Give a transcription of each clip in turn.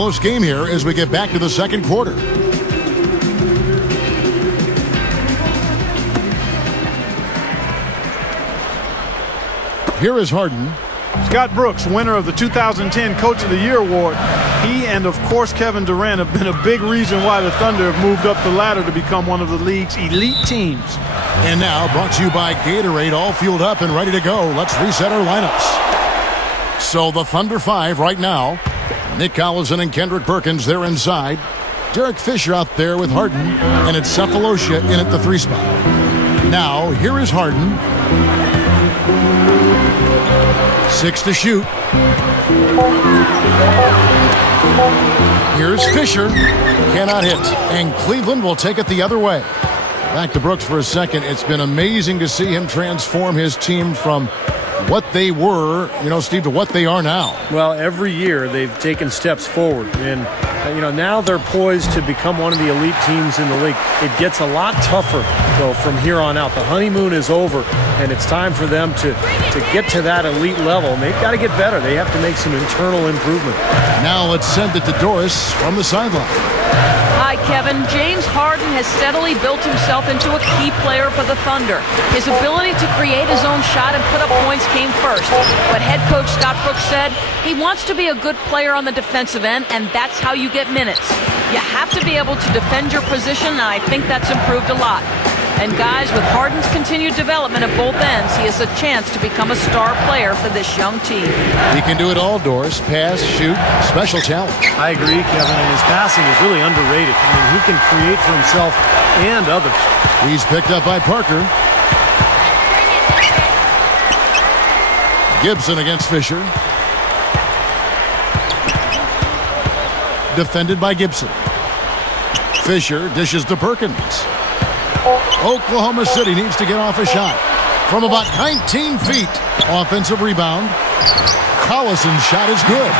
close game here as we get back to the second quarter. Here is Harden. Scott Brooks, winner of the 2010 Coach of the Year award. He and, of course, Kevin Durant have been a big reason why the Thunder have moved up the ladder to become one of the league's elite teams. And now, brought to you by Gatorade, all fueled up and ready to go. Let's reset our lineups. So the Thunder 5 right now. Nick Collison and Kendrick Perkins, they're inside. Derek Fisher out there with Harden. And it's Cephalosha in at the 3 spot. Now, here is Harden. 6 to shoot. Here's Fisher. Cannot hit. And Cleveland will take it the other way. Back to Brooks for a second. It's been amazing to see him transform his team from what they were, Steve, to what they are now. Well, every year they've taken steps forward. And, now they're poised to become one of the elite teams in the league. It gets a lot tougher, though, from here on out. The honeymoon is over, and it's time for them to get to that elite level. And they've got to get better. They have to make some internal improvement. Now let's send it to Doris from the sideline. Hi, Kevin. James Harden has steadily built himself into a key player for the Thunder. His ability to create his own shot and put up points came first. But head coach Scott Brooks said he wants to be a good player on the defensive end, and that's how you get minutes. You have to be able to defend your position, and I think that's improved a lot. And guys, with Harden's continued development at both ends, he has a chance to become a star player for this young team. He can do it all, Doris. Pass, shoot, special talent. I agree, Kevin, and his passing is really underrated. I mean, he can create for himself and others. He's picked up by Parker. Gibson against Fisher. Defended by Gibson. Fisher dishes to Perkins. Oklahoma City needs to get off a shot from about 19 feet. Offensive rebound. Collison's shot is good.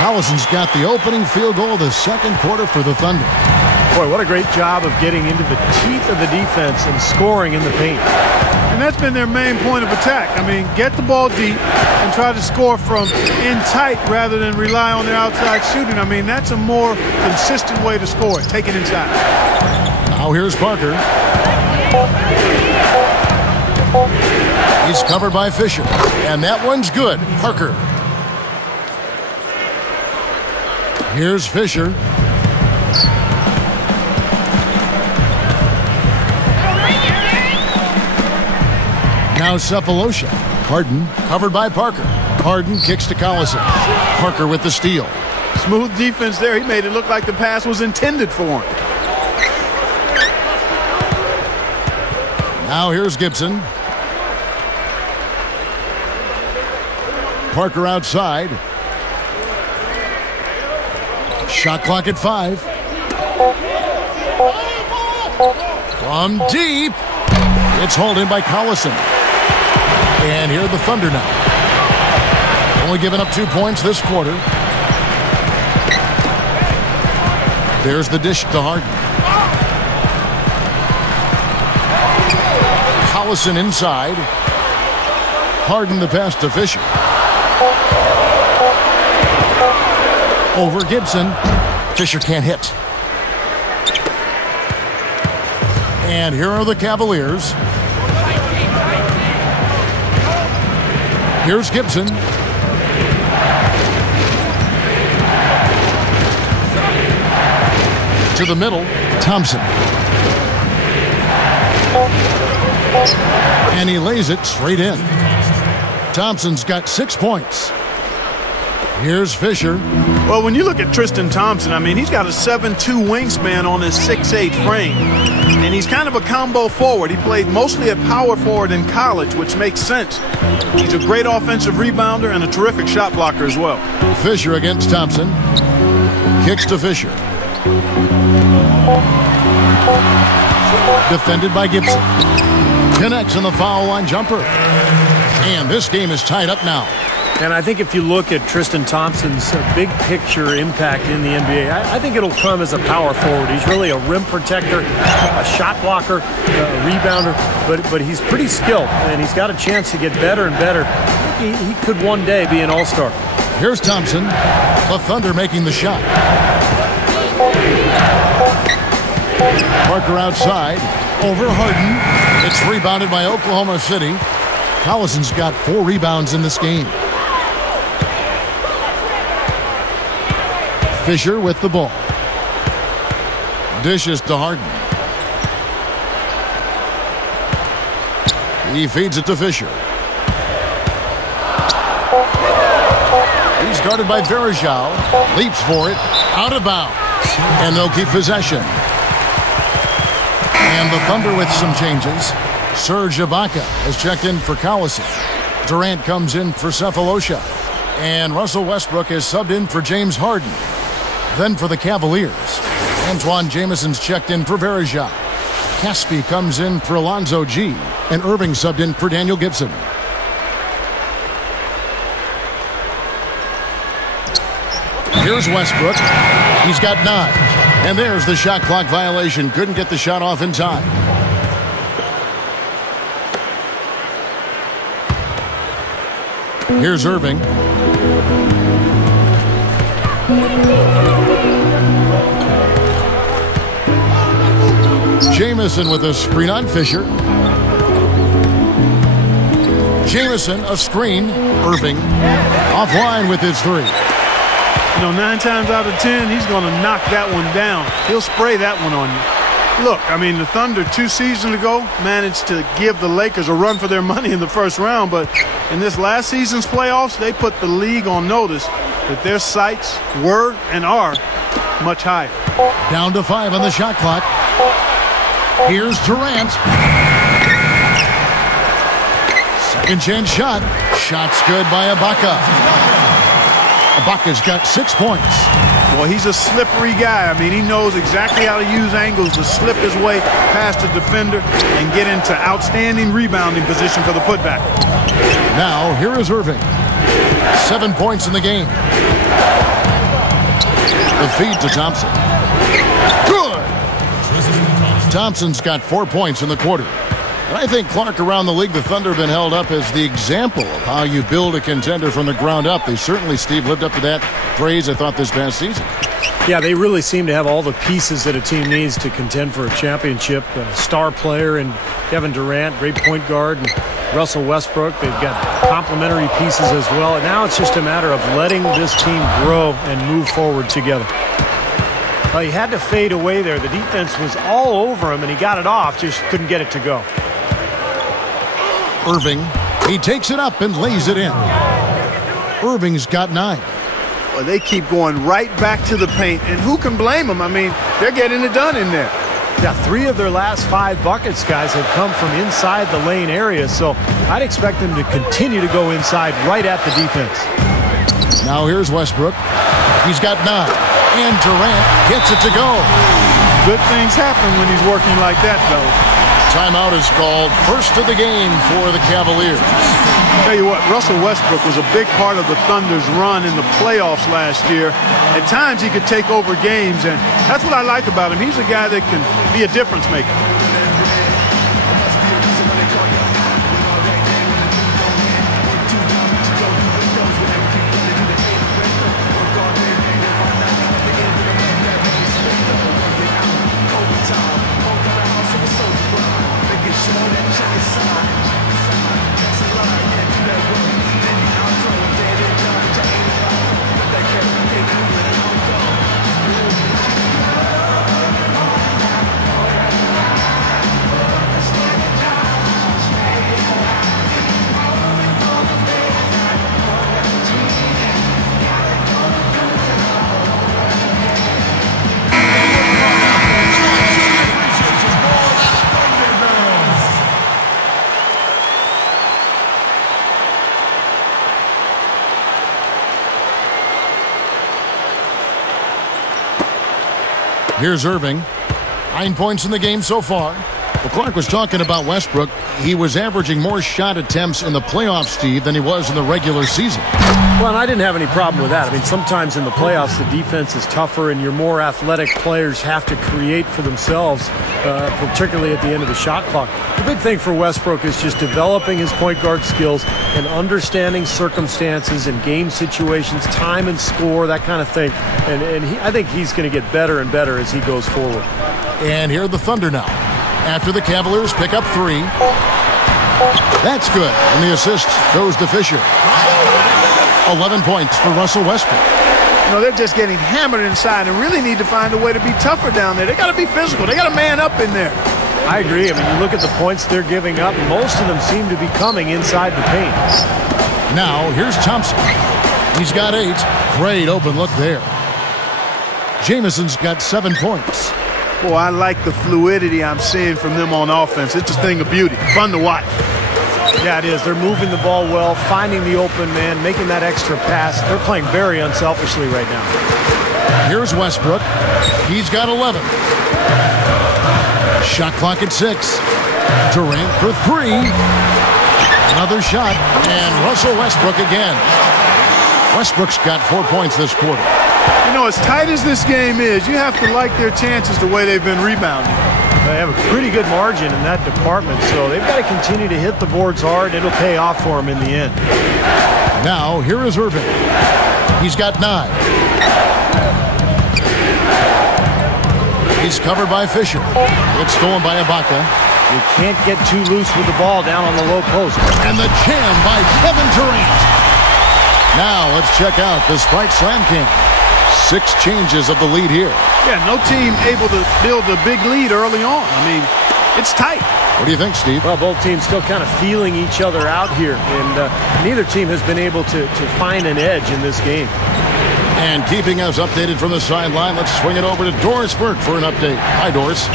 Collison's got the opening field goal of the second quarter for the Thunder. Boy, what a great job of getting into the teeth of the defense and scoring in the paint. And that's been their main point of attack. I mean, get the ball deep and try to score from in tight rather than rely on their outside shooting. I mean, that's a more consistent way to score it. Take it inside. Now here's Parker. He's covered by Fisher. And that one's good. Parker. Here's Fisher. Now Cephalosha. Harden covered by Parker. Harden kicks to Collison. Parker with the steal. Smooth defense there. He made it look like the pass was intended for him. Now here's Gibson. Parker outside. Shot clock at 5. From deep. It's hauled in by Collison. And here are the Thunder now. Only giving up 2 points this quarter. There's the dish to Harden. Collison inside. Harden the pass to Fisher. Over Gibson. Fisher can't hit. And here are the Cavaliers. Here's Gibson. To the middle, Thompson. And he lays it straight in. Thompson's got 6 points. Here's Fisher. Well, when you look at Tristan Thompson, I mean, he's got a 7'2" wingspan on his 6'8" frame. And he's kind of a combo forward. He played mostly at power forward in college, which makes sense. He's a great offensive rebounder and a terrific shot blocker as well. Fisher against Thompson. Kicks to Fisher. Defended by Gibson. Connects in the foul line jumper. And this game is tied up now. And I think if you look at Tristan Thompson's big picture impact in the NBA, I think it'll come as a power forward. He's really a rim protector, a shot blocker, a rebounder, but he's pretty skilled, and he's got a chance to get better and better. He could one day be an all-star. Here's Thompson. The Thunder making the shot. Parker outside. Over Harden. It's rebounded by Oklahoma City. Collison's got 4 rebounds in this game. Fisher with the ball. Dishes to Harden. He feeds it to Fisher. He's guarded by Verajao. Leaps for it. Out of bounds. And they'll keep possession. And the Thunder with some changes. Serge Ibaka has checked in for Collison. Durant comes in for Cephalosha. And Russell Westbrook has subbed in for James Harden. Then for the Cavaliers, Antoine Jameson's checked in for Verajao. Caspi comes in for Alonzo G. And Irving subbed in for Daniel Gibson. Here's Westbrook. He's got 9. And there's the shot clock violation. Couldn't get the shot off in time. Here's Irving. Jameson with a screen on Fisher. Jameson, a screen. Irving offline with his 3. You know, 9 times out of 10, he's going to knock that one down. He'll spray that one on you. Look, I mean, the Thunder 2 seasons ago managed to give the Lakers a run for their money in the first round, but in this last season's playoffs, they put the league on notice that their sights were and are much higher. Down to 5 on the shot clock. Here's Durant. Second chance shot. Shot's good by Ibaka. Ibaka's got 6 points. Well, he's a slippery guy. I mean, he knows exactly how to use angles to slip his way past a defender and get into outstanding rebounding position for the putback. Now, here is Irving. 7 points in the game. The feed to Thompson. Good! Thompson's got 4 points in the quarter. And I think, Clark, around the league, the Thunder have been held up as the example of how you build a contender from the ground up. They certainly, Steve, lived up to that praise, I thought, this past season. Yeah, they really seem to have all the pieces that a team needs to contend for a championship. A star player and Kevin Durant, great point guard, and Russell Westbrook. They've got complementary pieces as well. And now it's just a matter of letting this team grow and move forward together. Well, he had to fade away there. The defense was all over him, and he got it off, just couldn't get it to go. Irving, he takes it up and lays it in. Irving's got 9. Well, they keep going right back to the paint, and who can blame them? I mean, they're getting it done in there. Yeah, 3 of their last 5 buckets, guys, have come from inside the lane area, so I'd expect them to continue to go inside right at the defense. Now here's Westbrook. He's got 9, and Durant gets it to go. Good things happen when he's working like that, fellas. Timeout is called. First of the game for the Cavaliers. Tell you what, Russell Westbrook was a big part of the Thunder's run in the playoffs last year. At times he could take over games, and that's what I like about him. He's a guy that can be a difference maker. Here's Irving. 9 points in the game so far. Well, Clark was talking about Westbrook. He was averaging more shot attempts in the playoffs, Steve, than he was in the regular season. Well, and I didn't have any problem with that. I mean, sometimes in the playoffs, the defense is tougher and your more athletic players have to create for themselves, particularly at the end of the shot clock. The big thing for Westbrook is just developing his point guard skills and understanding circumstances and game situations, time and score, that kind of thing. And I think he's going to get better and better as he goes forward. And here are the Thunder now. After the Cavaliers pick up 3. That's good. And the assist goes to Fisher. 11 points for Russell Westbrook. You know, they're just getting hammered inside and really need to find a way to be tougher down there. They got to be physical. They got to man up in there. I agree. I mean, you look at the points they're giving up, most of them seem to be coming inside the paint. Now, here's Thompson. He's got 8. Great open look there. Jamison's got 7 points. Boy, I like the fluidity I'm seeing from them on offense. It's a thing of beauty. Fun to watch. Yeah, it is. They're moving the ball well, finding the open man, making that extra pass. They're playing very unselfishly right now. Here's Westbrook. He's got 11. Shot clock at 6. Durant for 3. Another shot, and Russell Westbrook again. Westbrook's got 4 points this quarter. You know, as tight as this game is, you have to like their chances the way they've been rebounding. They have a pretty good margin in that department, so they've got to continue to hit the boards hard. It'll pay off for them in the end. Now, here is Irving. He's got 9. He's covered by Fisher. It's stolen by Ibaka. You can't get too loose with the ball down on the low post. And the jam by Kevin Durant. Now, let's check out the Sprite Slam King. 6 changes of the lead here. Yeah, no team able to build a big lead early on. I mean, it's tight. What do you think, Steve? Well, both teams still kind of feeling each other out here, and neither team has been able to find an edge in this game. And keeping us updated from the sideline, let's swing it over to Doris Burke for an update. Hi, Doris.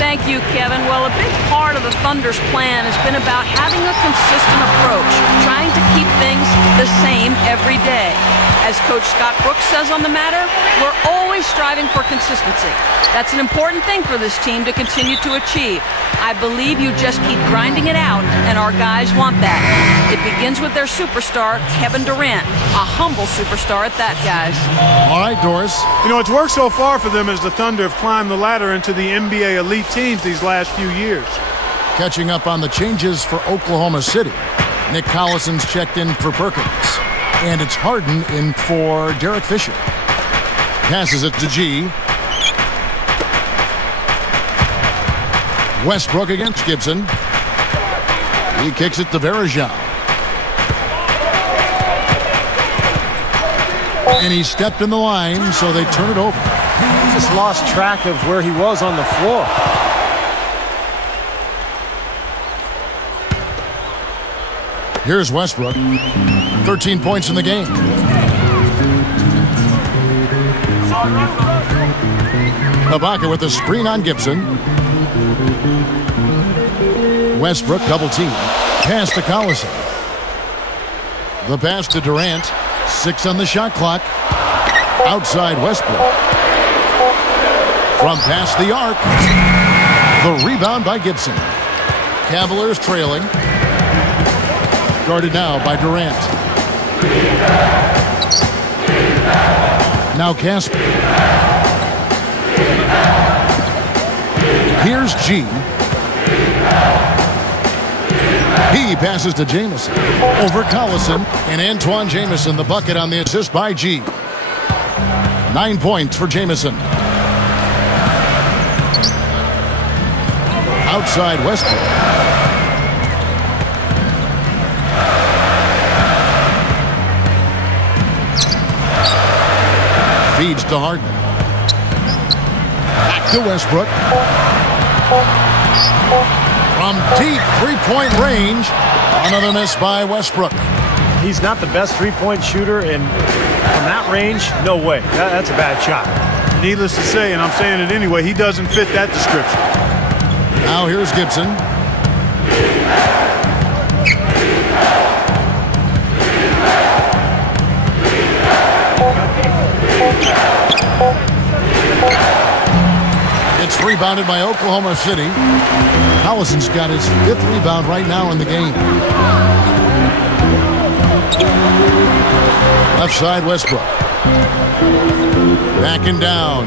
Thank you, Kevin. Well, a big part of the Thunder's plan has been about having a consistent approach, trying to keep things the same every day. As Coach Scott Brooks says on the matter, we're always striving for consistency. That's an important thing for this team to continue to achieve. I believe you just keep grinding it out, and our guys want that. It begins with their superstar, Kevin Durant, a humble superstar at that, guys. All right, Doris. You know, it's worked so far for them as the Thunder have climbed the ladder into the NBA elite teams these last few years. Catching up on the changes for Oklahoma City. Nick Collison's checked in for Perkins. And it's Harden in for Derek Fisher. Passes it to G. Westbrook against Gibson. He kicks it to Varejao. And he stepped in the line, so they turn it over. He just lost track of where he was on the floor. Here's Westbrook. 13 points in the game. Ibaka with a screen on Gibson. Westbrook double team. Pass to Collison. The pass to Durant. 6 on the shot clock. Outside Westbrook. From past the arc. The rebound by Gibson. Cavaliers trailing. Guarded now by Durant. Now Casper. Here's G. He passes to Jamison. Over Collison. And Antoine Jamison, the bucket on the assist by G. 9 points for Jamison. Outside Westbrook. Feeds to Harden. Back to Westbrook. From deep three-point range. Another miss by Westbrook. He's not the best three-point shooter, and from that range, no way. That's a bad shot. Needless to say, and I'm saying it anyway, he doesn't fit that description. Now here's Gibson. It's rebounded by Oklahoma City. Collison's got his 5th rebound right now in the game. Left side, Westbrook. Backing down.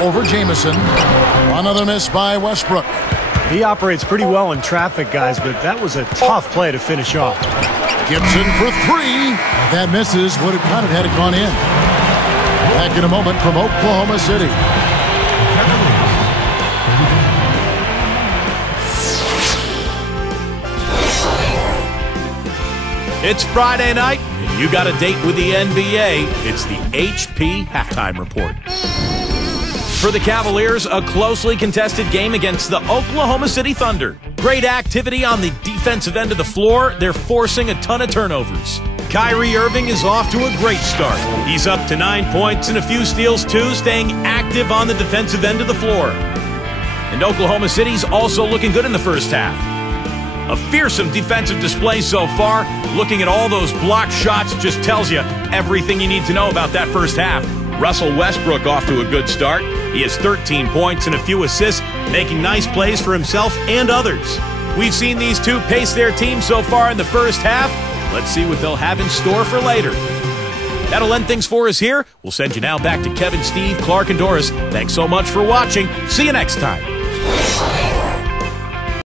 Over Jamison. Another miss by Westbrook. He operates pretty well in traffic, guys, but that was a tough play to finish off. Gibson for 3. That misses. Would have counted had it gone in. Back in a moment from Oklahoma City. It's Friday night, and you got a date with the NBA. It's the HP Halftime Report. For the Cavaliers, a closely contested game against the Oklahoma City Thunder. Great activity on the defensive end of the floor. They're forcing a ton of turnovers. Kyrie Irving is off to a great start. He's up to 9 points and a few steals too, staying active on the defensive end of the floor. And Oklahoma City's also looking good in the first half. A fearsome defensive display so far. Looking at all those blocked shots just tells you everything you need to know about that first half. Russell Westbrook off to a good start. He has 13 points and a few assists, making nice plays for himself and others. We've seen these two pace their team so far in the first half. Let's see what they'll have in store for later. That'll end things for us here. We'll send you now back to Kevin, Steve, Clark, and Doris. Thanks so much for watching. See you next time.